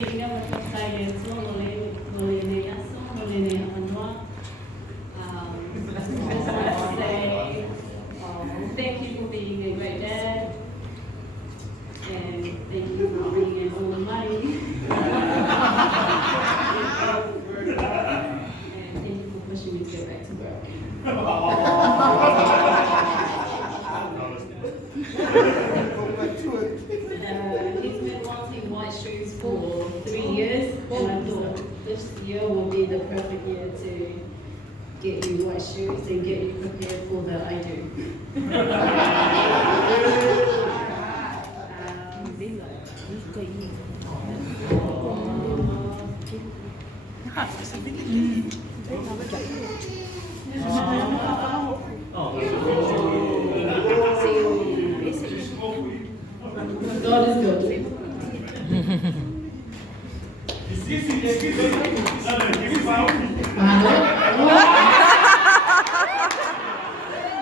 Thank you for being a great dad, and thank you for bringing in all the money. And thank you for pushing me to get back to work. He's been wanting white shoes for 3 years, and I thought this year will be the perfect year to get you white shoes and get you prepared for the I do. God is good. Esqueci.